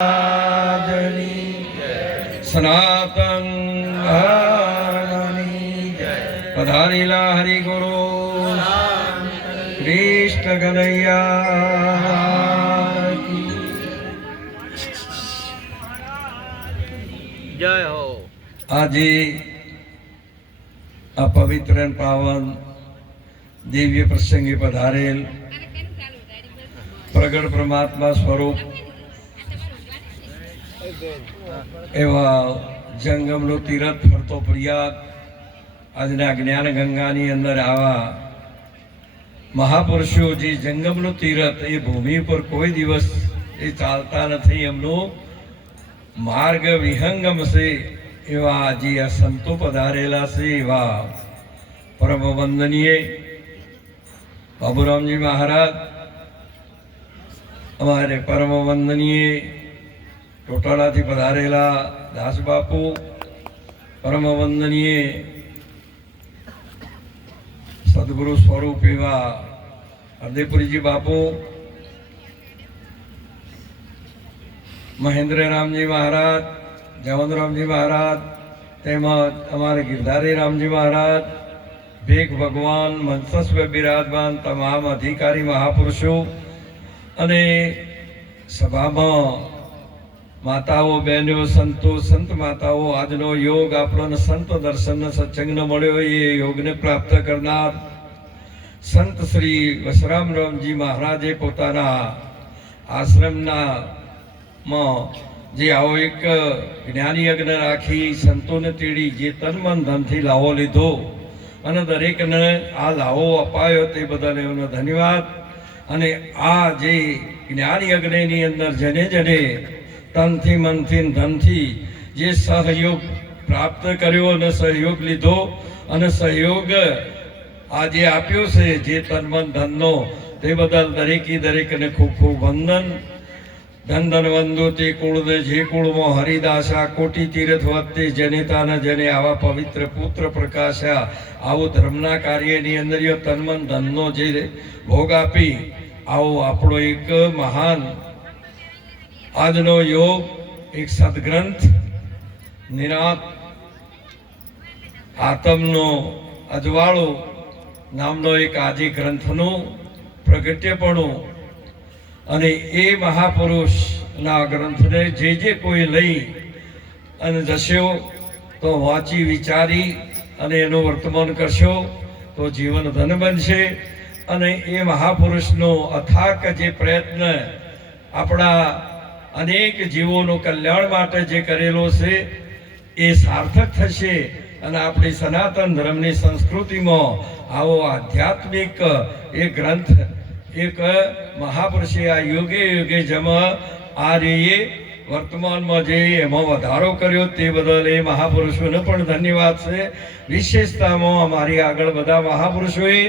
મહારાજની સનાતન ધર્મની પધારેલા હરિગુરુ કૃષ્ણ કનૈયા કી જય હો આજે આ પવિત્ર અને પાવન દિવ્ય પ્રસંગે પધારેલ પ્રગટ પરમાત્મા સ્વરૂપ એવા જંગમનું તીરથ ફરતો પ્રયાગ આજના જ્ઞાન ગંગાની અંદર આવા મહાપુરુષો જે જંગમનું તીરથ, એ ભૂમિ પર કોઈ દિવસ એ ચાલતા નથી. એમનો માર્ગ વિહંગમ છે. એવા જે આ સંતો પધારેલા છે, એવા પરમ વંદનીય બાબુરામજી મહારાજ, અમારે પરમ વંદનીય ટોટાલાથી પધારેલા દાસ બાપુ પરમ વંદનીય સદગુરુ સ્વરૂપ એવા હરદેપુરીજી બાપુ મહેન્દ્ર રામજી મહારાજ જવનરામજી મહારાજ, તેમજ અમારે ગિરધારી રામજી મહારાજ, ભેખ ભગવાન, મનસસ્વ બિરાજમાન તમામ અધિકારી મહાપુરુષો અને સભામાં માતાઓ, બહેનો, સંતો, સંત માતાઓ, આજનો યોગ આપણને સંત દર્શન સત્સંગનો મળ્યો એ યોગને પ્રાપ્ત કરનાર સંત શ્રી વસરામરામજી મહારાજે પોતાના આશ્રમના માં જે આવો એક જ્ઞાની યજ્ઞ રાખી સંતોને તેડી જે તન મન ધનથી લાવો લીધો અને દરેકને આ લાવો અપાયો તે બદલ એમનો ધન્યવાદ. અને આ જે જ્ઞાન યજ્ઞની અંદર જેને જેને તનથી મનથી ધનથી જે સહયોગ પ્રાપ્ત કર્યો અને સહયોગ લીધો અને સહયોગ આજે આપ્યો છે જે તન મન ધનનો, તે બદલ દરેકી દરેકને ખૂબ ખૂબ વંદન. ધન ધન વંદો તે કુળને, જે કુળમાં હરિદાસા, કોટી તીર્થ વખતે જનેતાને જેને આવા પવિત્ર પુત્ર પ્રકાશ્યા, આવું ધર્મના કાર્યની અંદર યો તન મન ધનનો જે ભોગ આપી, આવો આપણો એક મહાન આજનો યોગ એક સદગ્રંથ, નિરાત આતમનો અજવાળો નામનો એક આજે ગ્રંથનું પ્રગટ્યપણું અને એ મહાપુરુષના ગ્રંથને જે જે કોઈ લઈ અને જશો તો વાંચી, વિચારી અને એનું વર્તમાન કરશો તો જીવન ધન બનશે અને એ મહાપુરુષનો અથાક જે પ્રયત્ન આપણા અનેક જીવોનું કલ્યાણ માટે જે કરેલો છે, એ સાર્થક થશે અને આપણી સનાતન ધર્મની સંસ્કૃતિમાં આવો આધ્યાત્મિક એ ગ્રંથ, એક મહાપુરુષે આ યોગે યોગે જેમ આ રીએ વર્તમાનમાં જે એમાં વધારો કર્યો તે બદલ એ મહાપુરુષોને પણ ધન્યવાદ છે. વિશેષતામાં અમારી આગળ બધા મહાપુરુષોએ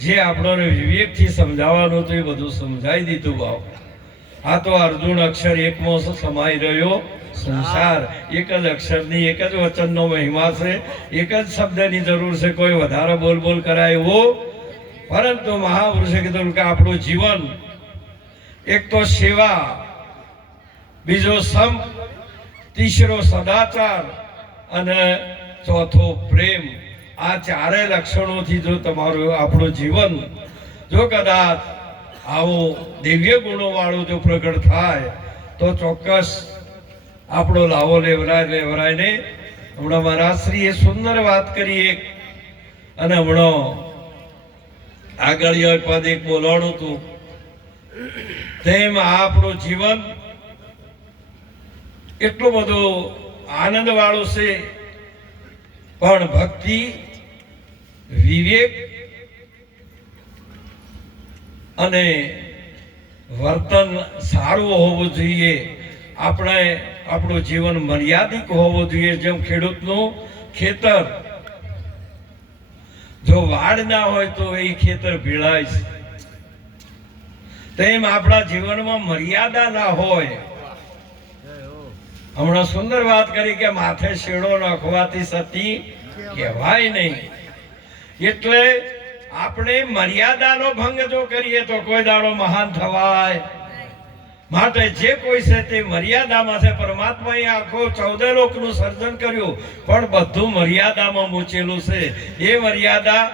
જે આપણને વિવેકથી સમજાવવાનું હતું એ બધું સમજાવી દીધું ભાવ આ તો અર્જુન અક્ષર એકમો સમાઈ રહ્યો. સંસાર એક જ અક્ષરની, એક જ વચનનો મહિમા છે. એક જ શબ્દની જરૂર છે, કોઈ વધારે બોલ બોલ કરાય એવો. પરંતુ મહાપુરુષે કીધું કે આપણું જીવન એક તો સેવા, બીજો સંપ, તીસરો સદાચાર અને ચોથો પ્રેમ. આ ચારે લક્ષણોથી જો તમારું, આપણું જીવન જો કદાચ આવો દિવ્ય ગુણો વાળું જો પ્રગટ થાય, તો ચોક્કસ આપણો લાવો લેવરાય લેવરાય ને હમણાં એ સુંદર વાત કરી એક, અને હમણાં આગળ પદ એક બોલાણું હતું. તેમ આ આપણું જીવન એટલું બધું આનંદ વાળું છે. પણ ભક્તિ, વિવેક અને વર્તન સારું હોવું જોઈએ. આપણે આપણું જીવન મર્યાદિત હોવું જોઈએ જેમ ખેડૂતનું ખેતર. જો વાડ ના હોય તો એ ખેતર ભીળાય છે. તેમ આપણા જીવનમાં મર્યાદા ના હોય. હમણાં સુંદર વાત કરી કે માથે શેડો નાખવાથી સતી કહેવાય નહીં. એટલે આપણે મર્યાદાનો ભંગ જો કરીએ તો કોઈ દાડો મહાન થવાય. માટે જે કોઈ છે તે મર્યાદામાં છે. પરમાત્માએ આખો ચૌદે લોકનું સર્જન કર્યું, પણ બધું મર્યાદામાં મૂચેલું છે. એ મર્યાદા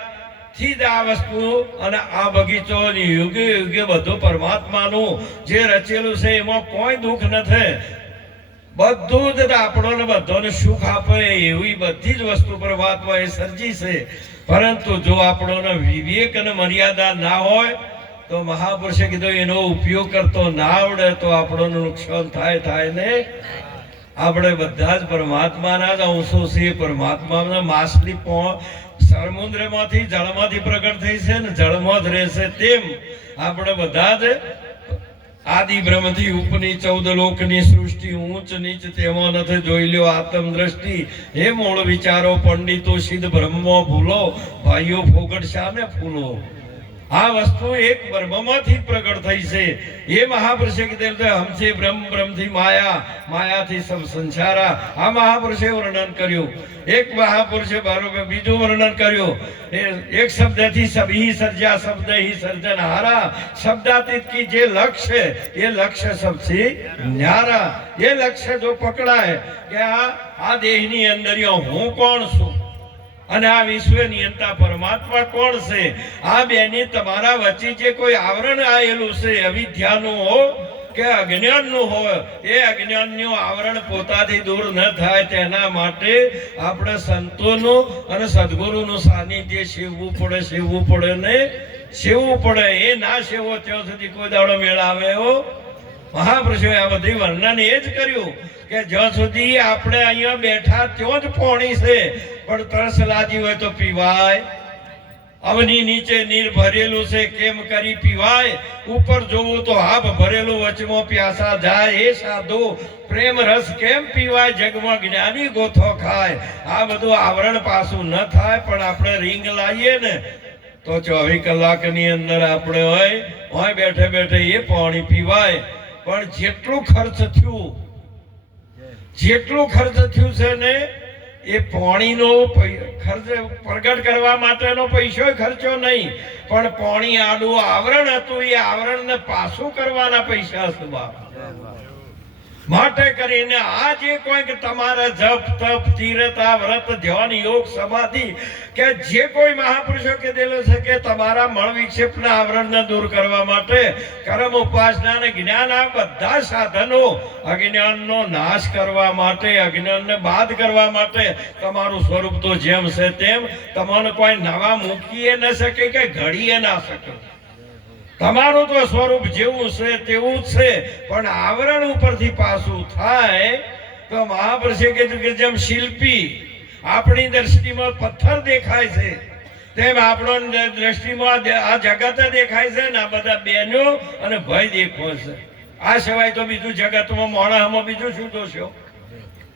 થી જ આ વસ્તુ અને આ બગીચો યુગે યુગે બધું પરમાત્માનું જે રચેલું છે, એમાં કોઈ દુઃખ નથી. બધું જ આપણને બધાને સુખ આપે, એવી બધી જ વસ્તુ પર વાત એ સર્જી છે. પરંતુ જો આપણોને વિવેક અને મર્યાદા ના હોય, તો મહાપુરુષે કીધું એનો ઉપયોગ કરતો ના આવડે તો આપણને નુકસાન થાય થાય ને? આપણે બધા જ પરમાત્માના જ અંશો છીએ. પરમાત્માના માછલી સમુદ્રમાંથી જળમાંથી પ્રગટ થઈ છે ને જળમાં જ રહેશે તેમ. આપણે બધા જ આદિ બ્રહ્મથી ઉપની ચૌદ લોકની સૃષ્ટિ, ઊંચ નીચ તેમાં નથી જોઈ લ્યો આત્મ દ્રષ્ટિ. હે મૂળ વિચારો, પંડિતો, સિદ્ધ બ્રહ્મો, ભૂલો, ભાઈઓ ફોગટ શાને ફૂલો? આ વસ્તુ એક બ્રહ્મમાંથી પ્રગટ થઈ છે. એ મહાપુરુષે કીધેલું હમથી બ્રહ્મ, બ્રહ્મથી માયા, માયાથી સબ સંસારા. આ મહાપુરુષે વર્ણન કર્યું. એક મહાપુરુષે બરોબર બીજું વર્ણન કર્યું. એ- એક શબ્દથી સબહી સર્જા, શબ્દ હિ સર્જન હારા શબ્દાતીત કી જે લક્ષ્ય એ લક્ષ્ય સબથી ન્યારા. એ લક્ષ્ય જો પકડાય કે આ આ દેહની અંદર હું કોણ છું? અને આ વિશ્વ નિયંતા પરમાત્મા કોણ છે? આ બેની તમારા વચ્ચે જે કોઈ આવરણ આવેલું છે, અવિદ્યાનું હો કે અજ્ઞાનનું હોય એ અજ્ઞાનનું આવરણ પોતાથી દૂર ન થાય તેના માટે આપણે સંતોનું અને સદગુરુનું સાનિધ્ય સેવવું પડે સેવવું પડે ને? સેવવું પડે, એ ના સેવો ત્યાં સુધી કોઈ દાડો મેળ આવે હો. મહાપુરુષોએ આ બધી વર્ણન એ જ કર્યું કે જ્યાં સુધી આપણે અહીંયા બેઠા ત્યાં જ પોણી છે, પણ તરસ લાગી હોય તો પીવાય. અવની નીચે નીર ભરેલું છે, કેમ કરી પીવાય? ઉપર જોવું તો હાફ ભરેલું વચમાં પ્યાસા જાય. એ સાધુ, પ્રેમ રસ કેમ પીવાય? જગમાં જ્ઞાની ગોથો ખાય. આ બધું આવરણ પાછું ન થાય, પણ આપણે રીંગ લાવીએ ને, તો ચોવીસ કલાકની અંદર આપણે હોય હોય બેઠે બેઠે એ પાણી પીવાય. પણ જેટલું ખર્ચ થયું, જેટલું ખર્ચ થયું છે ને, એ પાણીનો ખર્ચ પ્રગટ કરવા માટેનો પૈસો ખર્ચો નહીં, પણ પાણી આડું આવરણ હતું, એ આવરણને પાછું કરવાના પૈસા બાપ. માટે કરીને આ જે કોઈક તમારે જપ, તપ તીરતા વ્રત, ધ્યાન, યોગ, સમાધિ કે જે કોઈ મહાપુરુષો કીધેલું છે કે તમારા મળ વિક્ષેપના આવરણને દૂર કરવા માટે કર્મ, ઉપાસના અને જ્ઞાન આ બધા સાધનો અજ્ઞાનનો નાશ કરવા માટે, અજ્ઞાનને બાદ કરવા માટે તમારું સ્વરૂપ તો જેમ છે તેમ તમને કોઈ નવા મૂકીએ ન શકે કે ઘડીએ ના શકે. તમારું તો સ્વરૂપ જેવું છે, તેવું જ છે. પણ આવરણ ઉપરથી પાછું થાય તો મહાપુરુષે કીધું કે જેમ શિલ્પી આપણી દ્રષ્ટિમાં પથ્થર દેખાય છે, તેમ આપણો દ્રષ્ટિમાં આ જગત દેખાય છે ને, આ બધા બહેનો અને ભય દેખો છે. આ સિવાય તો બીજું જગતમાં મોણામાં બીજું શું જોશો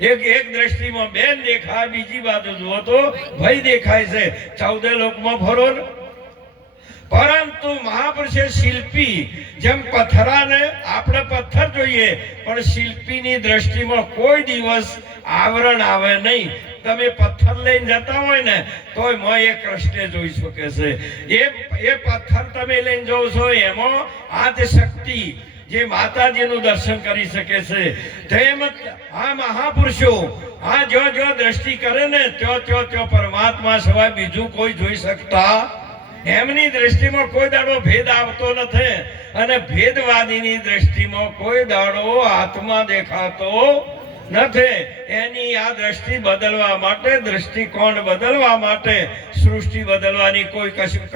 એક એક દ્રષ્ટિમાં બેન દેખાય, બીજી બાજુ જુઓ તો ભય દેખાય છે. ચૌદે લોકમાં ફરો ને. પરંતુ મહાપુરુષે શિલ્પી જેમ પથ્થરાને આપણે પથ્થર જોઈએ, પણ શિલ્પીની દ્રષ્ટિમાં કોઈ દિવસ આવરણ આવે નહીં. તમે પથ્થર લઈને જતા હોય ને, તોય મોય એ કૃષ્ણ જોઈ શકે છે. એ એ પથ્થર તમે લઈને જાઓ છો, એમાં આદ શક્તિ જે માતાજીનું દર્શન કરી શકે છે. તેમ આ મહાપુરુષો, આ જો જો દ્રષ્ટિ કરે ને, ત્યો ત્યો ત્યો પરમાત્મા સિવાય બીજું કોઈ જોઈ શકતા એમની દ્રષ્ટિમાં કોઈ દાડો ભેદ આવતો નથી. અને ભેદવાદીની દ્રષ્ટિમાં કોઈ દાડો આત્મા દેખાતો નથી. એની આ દ્રષ્ટિ બદલવા માટે, દ્રષ્ટિકોણ બદલવા માટે, સૃષ્ટિ બદલવાની કોઈ કશું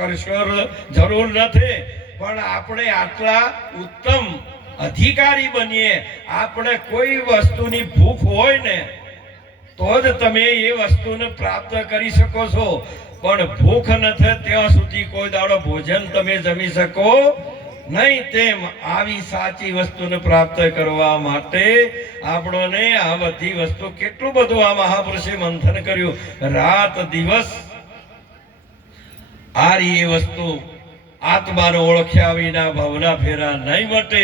જરૂર નથી. પણ આપણે આટલા ઉત્તમ અધિકારી બનીએ, આપણે કોઈ વસ્તુની ભૂખ હોય ને, તો જ તમે એ વસ્તુને પ્રાપ્ત કરી શકો છો. પણ ભૂખ ન થાય ત્યાં સુધી કોઈ દાડો ભોજન તમે જમી શકો નહીં, તેમ આવી સાચી વસ્તુને પ્રાપ્ત કરવા માટે આપણને આ બધી વસ્તુ કેટલું બધું આ મહાપુરુષે મંથન કર્યું. રાત દિવસ આ એ વસ્તુ આત્માને ઓળખ્યા વિના ભાવના ફેરા નહીં મટે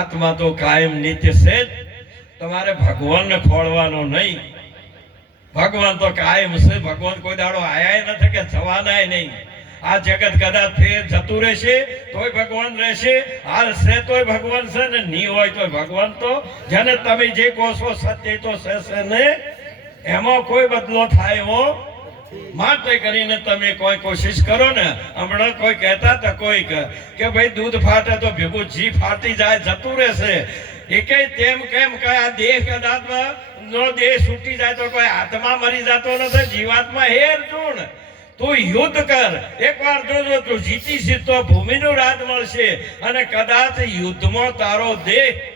આત્મા તો કાયમ નિત્ય છે જ. તમારે ભગવાનને ખોળવાનો નહીં. ભગવાન તો કાયમ છે. ભગવાન કોઈ દાડો આયા નથી કે જવાનાય નહીં. આ જગત કદાચ ફેર જતું રહેશે, તોય ભગવાન રહેશે. હાલ છે તોય ભગવાન છે ને નહીં હોય તોય ભગવાન તો. જેને તમે જે કહો છો, સત્ય તો છે ને. એમાં કોઈ બદલો થાય એવો માટે કરીને તમે કોઈ કોશિશ કરો ને, હમણાં કોઈ કહેતા હતા કોઈક કે ભાઈ દૂધ ફાટે તો ભેગું જી ફાટી જાય, જતું રહેશે. એકે તેમ કેમ કે આ દેહ કદાચ નો દેહ છૂટી જાય તો કોઈ આત્મા મરી જતો નથી, જીવાત્મા હેર ચૂણ. તું યુદ્ધ કર. એકવાર જોજો, તું જીતીશ તો ભૂમિનું રાજ મળશે. અને કદાચ યુદ્ધમાં તારો દેહ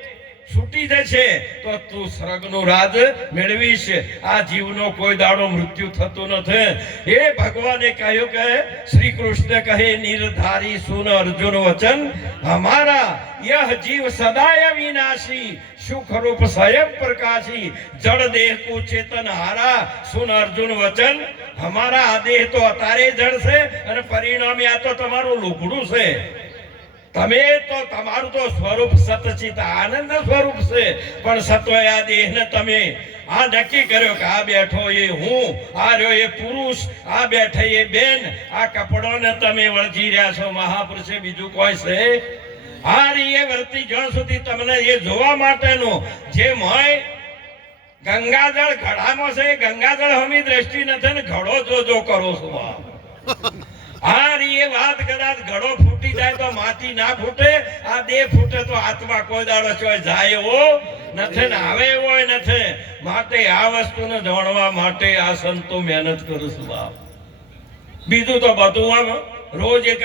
છૂટી જશે, તો તું સ્વર્ગનું રાજ મેળવીશ. આ જીવનો કોઈ દાડો મૃત્યુ થતું નથી. એ ભગવાને કહ્યું કે શ્રી કૃષ્ણ કહે, નિર્ધારી સુન અર્જુન વચન, અમારા યહ જીવ સદાય વિનાશી સુખ રૂપ સ્વયં પ્રકાશી. જડ દેહ કો ચેતન હારા, સુન અર્જુન વચન, અમારા આ દેહ તો અતારે જડ છે અને પરિણામે આ તો તમારું લુગડું છે. તમે તો તમારું તો સ્વરૂપ સતચિત આનંદ સ્વરૂપ છે, પણ સત્વયા દેહને તમે આ નક્કી કર્યો કે આ બેઠો એ હું, આ રહ્યો એ પુરુષ, આ બેઠે એ બેન, આ કપડોને તમે વળગી રહ્યા છો, મહાપુરુષે બીજું કોઈ છે? આ રીએ વર્તી જણ સુધી તમને એ જોવા માટેનું જે હોય ગંગાજળ ઘડામાં છે, ગંગાજળ હમી દ્રષ્ટિ નથી ને ઘડો જોજો કરો છો માટી ના ફૂટે, આ દેહ ફૂટે તો આત્મા કોઈ દાડો ચોય જાય એવો નથી ને, આવે એવો નથી. માટે આ વસ્તુને જાણવા માટે આ સંતો મહેનત કરું છું બાપ. બીજું તો બધું આમ, રોજ એક